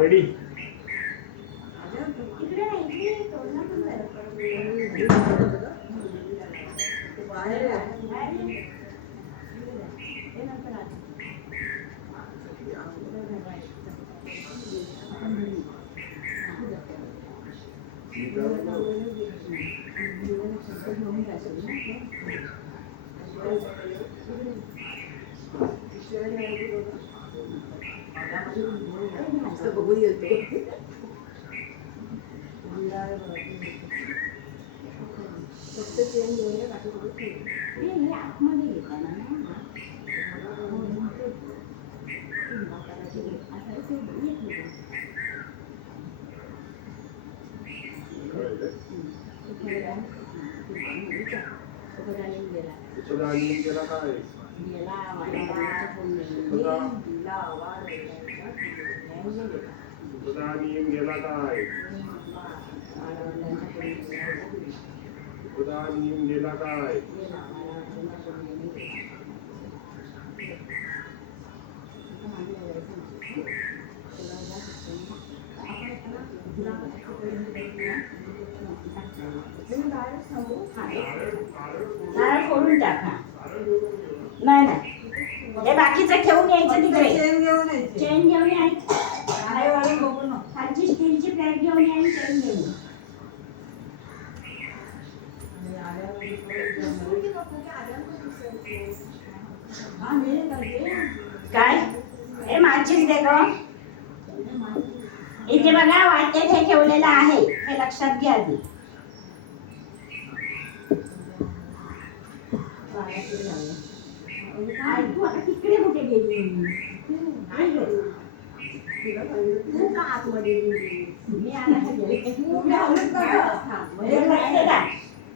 Ready. फोडून टाका. नाही नाही हे बाकीचं ठेवून यायचं तिकडे. चेन घेऊन यायचं. खालची स्टीलची प्लेट घेऊन यायची. चेन घेऊन काय हे माचीस दे ग. इथे बघा वाटेत हे ठेवलेलं आहे, हे लक्षात घ्या आधी. तू आता तिकडे कुठे गेली? तू का आतमध्ये गेली? मी आता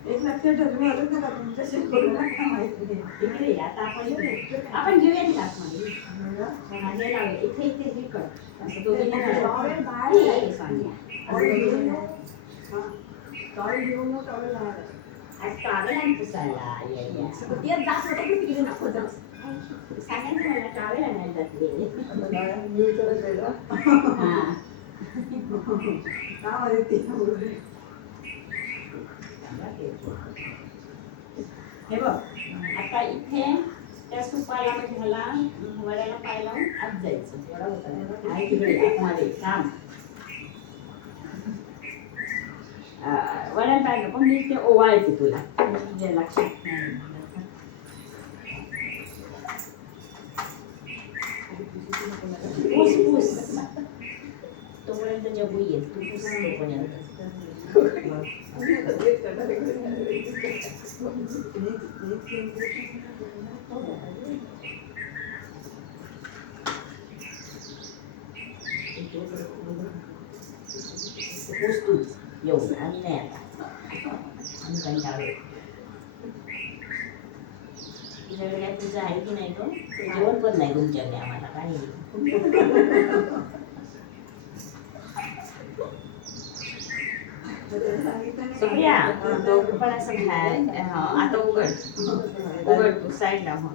एक लक्षात ठेवून आलं ना तुमच्याशी बोलून इकडे आता आपण घेऊया ती आतमध्ये. इथे इथे हे कर असं दोघींनी आज टावेल आणि पुसायला जात होतं की तिकडे नको जाऊ. सांगायचं मला टावेल आणायला जाते. हे बघ आता इथे त्या सुपाला म्हणजे ह्याला वड्याला पाय लावून आत जायचं. वडा होता आहे तिकडे आतमध्ये थांब. वड्याला पाय पण मी ते ओवाळते तुला जे लक्षात नाही. पूस पूस तोपर्यंत जगू येईल. तू पूस तोपर्यंत तूच येऊन आम्ही नाही आता आम्ही कंटाळलो. तुझ्याकडे काय तुझं आहे की नाही गं? जेवण पण नाही तुमच्याकडे आम्हाला काही. सुप्रिया पण असं बाहेर आता उघड उघड तू साईडला हो.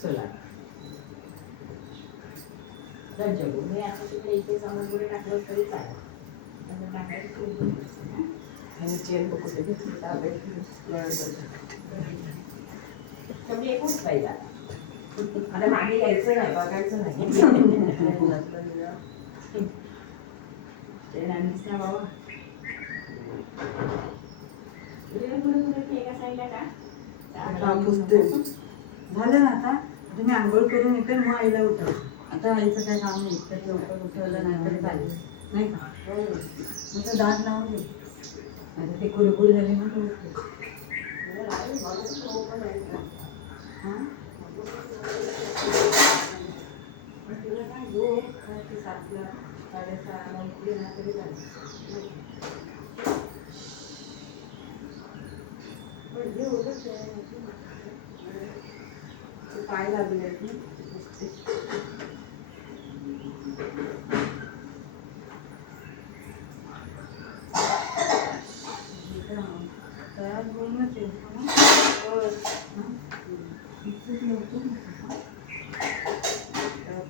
चला जगू मी आता तिकडे इथे समोर पुढे टाकलं तरी चालेल. आणि चेन कुठे तेवढी एकूच पाहिजे आता मागे यायचं नाही बघायचं नाही. चेन आणलीस ना बाबा. एका साईडला का झालं ना. आता तुम्ही आंघोळ करून येते मग आईला उठव. आता आईचं काय काम नाही. तर लवकर उठवलं नाही तरी चालेल नाही का? मग तर दात लावून दे. आता ते कुरकुर झाली मग तुला काय गो काय 7ला 6:30 उठली ना तरी चालेल. पाय लागले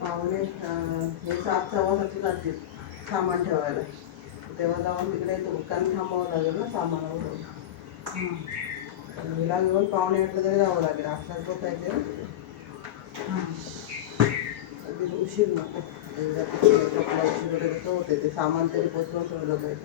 पाहुणे हे 7:15 जातील सामान ठेवायला. तेव्हा जाऊन तिकडे दुकान थांबावं लागेल ना सामानावर. हिला घेऊन पाहुणे म्हटलं तरी जावं लागेल. 8:00 पोचायचे अगदी उशीर नको. उशीर वगैरे कसं होते ते सामान तरी पोचवून ठेवलं पाहिजे.